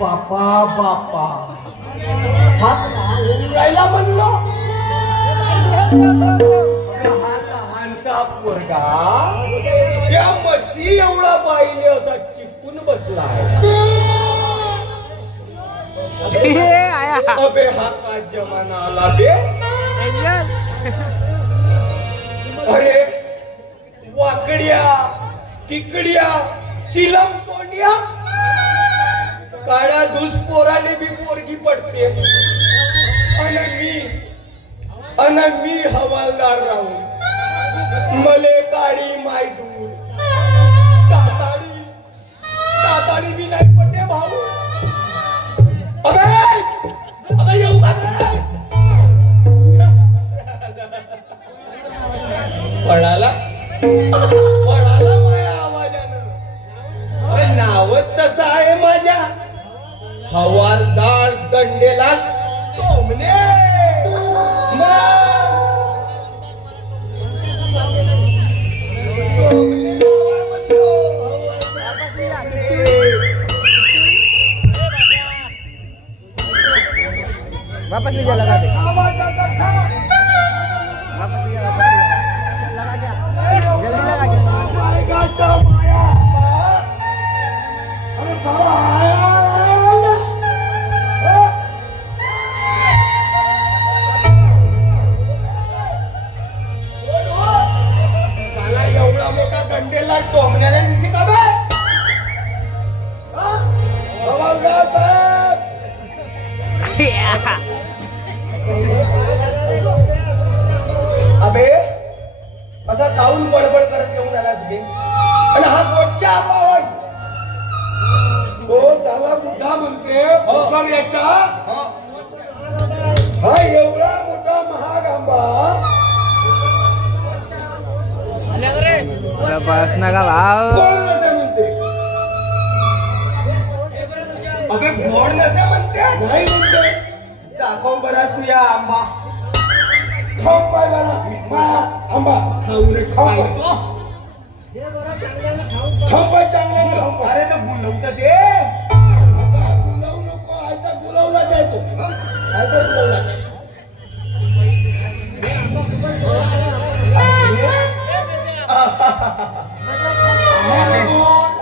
बापा बापा हात राहिला म्हणलो लहानसा पोरगा त्या म्हशी एवढा पाहिले असा चिपकून बसला आहे अबे हा का जमाना आला बे अरे वाकड्या तिकड्या चिलम तोंड्या काळ्या दुसपोराने बी पोरगी पडते अन मी हवालदार राहून मले काळी माय दूर ताताडी बी नाही पडते भाऊ अबे येऊ का पडाला माझ्या आवाजानं नावच तसं आहे माझ्या हवालदार दंडेला टोमणे वापस ले जा लगा दे वापस ले जा लगा क्या जल्दी लगा क्या अरे साला आया साला एवढा मोठा दंडेला टोमण्याने दिसी का बे हवालदार साहेब अबे असा काऊन बडबड करत येऊन आलास बे आणि हा कोटच्या आवाज तो झाला बुद्धा म्हणते सर याचा हा एवढा मोठा महाग आंबा बस नका भाव कोण नसे म्हणते अबे गोड नसे म्हणते नाही म्हणते दाखव बरा तू या आंबा खाऊ पाय बरा आंबा खाऊ रे खाऊ पाय चांगला खाऊ पाय अरे तो गुलवता दे गुलवू नको आता गुलवला जायतो आता गुलवला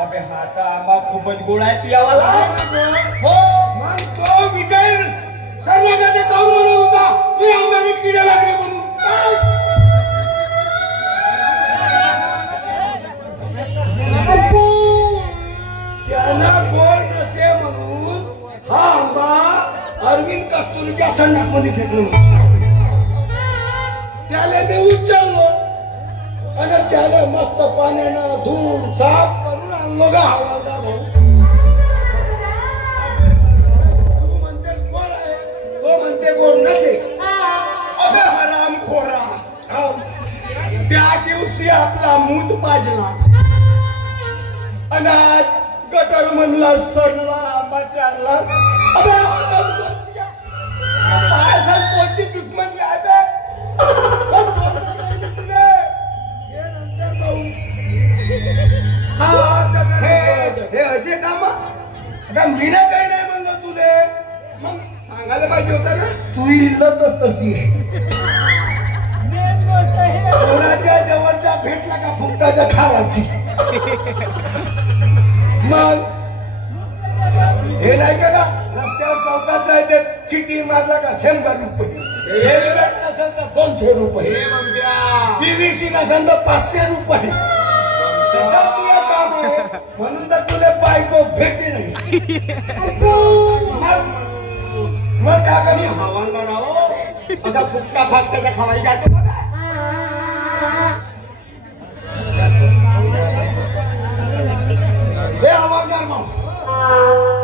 अबे हाता आंबा खूपच गोड आहे पियावाला हो मग तो विजय सर्वांना जाऊन म्हणत होता तू आंब्याने किडे लागले म्हणून त्यांना गोड नसे म्हणून हा आंबा अरविंद कस्तुरीच्या संडासमध्ये फेकलो त्याला मी उचललो आणि त्याला मस्त पाण्यानं धुवून साफ करून आणलो गा हवालदार भाऊ तू म्हणते गोड आहे तो म्हणते गोड नसे अबे हराम खोरा त्या दिवशी आपला मूत पाजला आणि गटर म्हणला सरला आंबा चारला अबे कोणती दुश्मनी आहे बे हे असे काम आता मी ना काही नाही म्हणलो तुले मग सांगायला पाहिजे होता ना तू इल्लतच तशी कोणाच्या जवळच्या भेटला का फुकटाच्या खावाची मग हे नाही का रस्त्यावर चौकात राहते चिठी मारला का 100 रुपये हेल्मेट नसेल तर 200 रुपये पीव्हीसी नसेल तर 500 रुपये काम आहे म्हणून तर तुला बायको भेटते नाही मग का कधी हवालदार आहो असा फुटका फाटका खावाई जातो का हे हवालदार भाऊ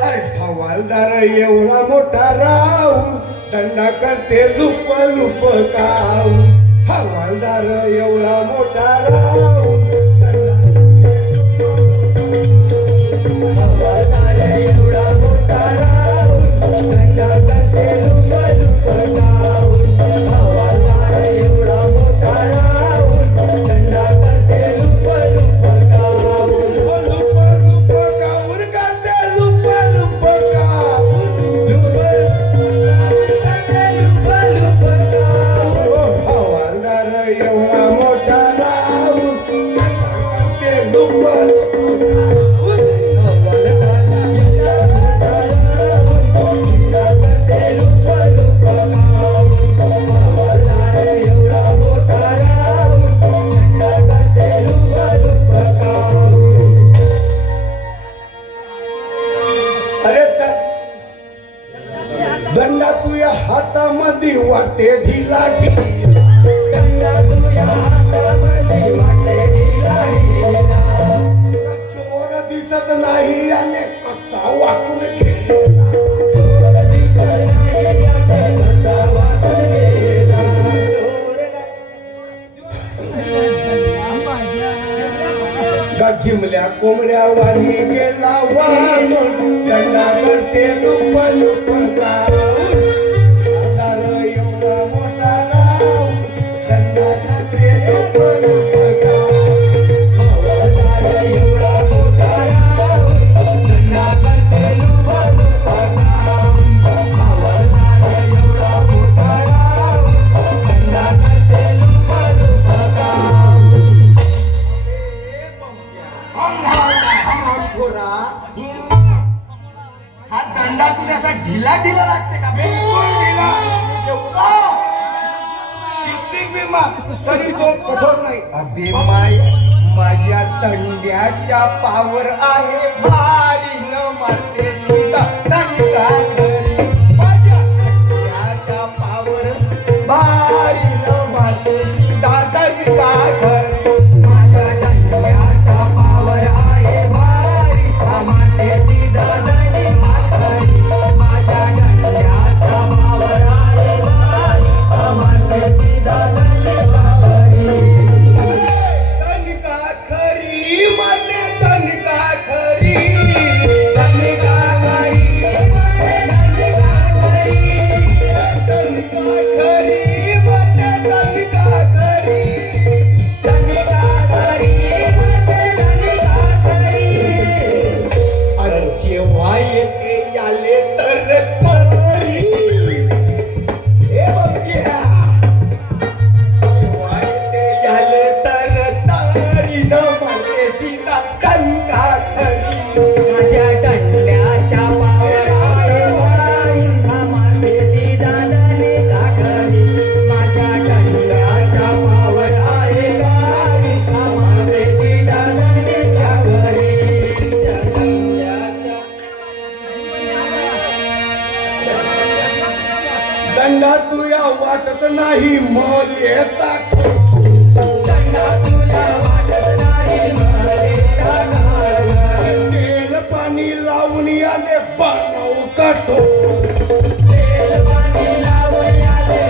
अरे हवालदार एवढा मोठा राहून दंडा करते लुप लुप काऊ हवालदार एवढा मोठा राहून हवालदार एवढा मोठा राहून दंडा करते लुप लुप काऊ हवालदार एवढा मोठा राहून दंडा करते लुप लुप काऊ लुप लुप काऊन करते लुप लुप काऊ अरे दंडा तुया हातामध्ये वाटे ढिला दंडा तुया हातामध्ये वाटे ढिला चोर दिसत नाही आणि कसा वाकून जिमल्या कोंबड्या वाणी गेला वाण दंडा करते लुप लुप गार एवढा मोठा राव दंडा करते लुप लुप एवढा मोठा राव दंडा करते लुप लुप एवढा मोठा राव दंडा करते लुप लुप हा दंडा तुला असा ढिला ढिला लागते का? बिलकुल ढिला किती बिमा तरी तो कठोर नाही. अबे माय माझ्या दंड्याच्या पावर आहे भारी न मारते सुद्धा दंडा घरी माझ्या दंड्याच्या पावर भारी न मारते सुद्धा दंडा घरी माझ्या दंड्याच्या पावर आहे भारी न मारते सुद्धा दंडा घरी माझ्या दंड्याच्या पावर आहे भारी न मारते सुद्धा दंडा घरी दणका खरी माने दणका खरी दणका खरी दणका खरी दणका खरी माने दणका खरी दणका खरी माने दणका खरी अरे जेव्हा येते याले तर तरी हे बघ्या वाईते याले तर तारी न म्हणते सीता दणका खरी माझ्या दंड्याच्या पावर आहे भारी न मारते सीधा दणका घरी माझ्या दंड्याच्या पावर आहे भारी न मारते सीधा दणका घरी दंडा तुया वाटत नाही मोल येता दंडा तुला वाटत नाही मरे तेल पाणी लावून आले बनवू काटो तेल पाणी लावून आले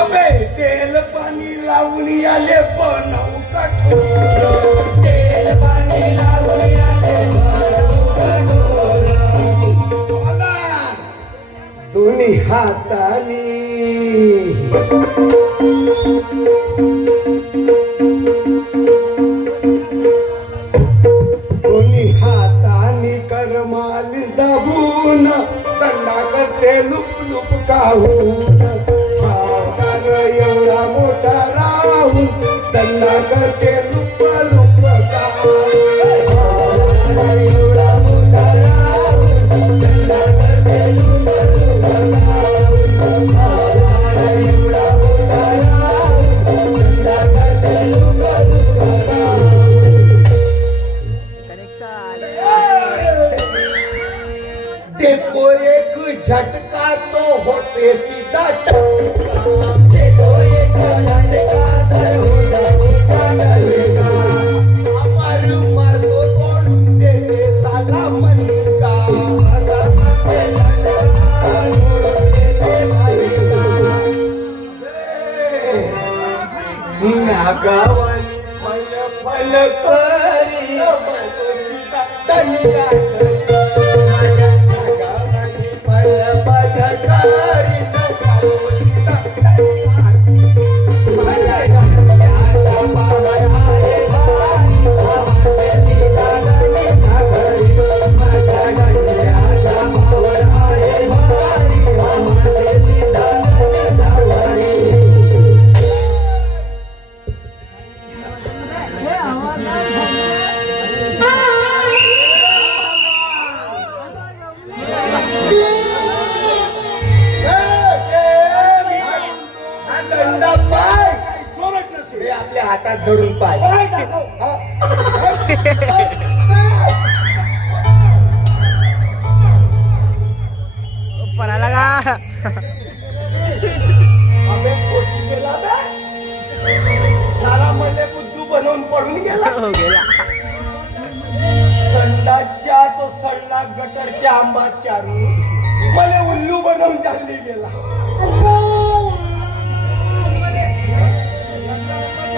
अबे तेल पाणी लावून आले बनवू काटो तेल पाणी लावून आले दोन्ही हातानी दोन्ही हातानी करमाली दाबून दंडा करते लुप लुप काहून हातार एवढा मोठा राहून दंडा करते लुप लुप काहून एवढा मोठा राहून दंडा करते लुप लुप काहून एवढा मोठा राहून दंडा करते लुप लुप काहून देखो एक झटका तो होते सीधा चौका देखो एक झटका तर होता झटका अमर मर्दो तोडून देते साला मनका नागावानी फल फल करी बघो सीता दणका घरी माझ्या नागावानी फल फल करी बघो सीता दणका घरी माझ्या दंड्याचा पावर आहे भारी आम्हाते सीता दणका घरी माझ्या दंड्याचा पावर आहे भारी आम्हाते सीता दणका घरी पराला का अबे कोटी गेला बे साला मध्ये बुद्धू बनवून पडून गेला हो गेला संडाच्या तो सडला गटरच्या आंबा चारू मला उल्लू बनवून चालली गेला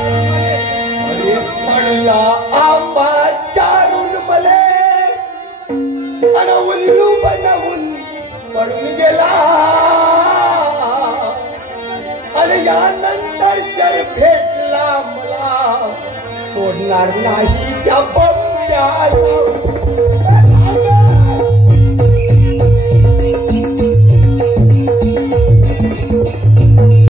अरे सडला आंबा चारून मले आणि उल्लू बनवून पडून गेला आणि यानंतर जर भेटला मला सोडणार नाही त्या बंब्याला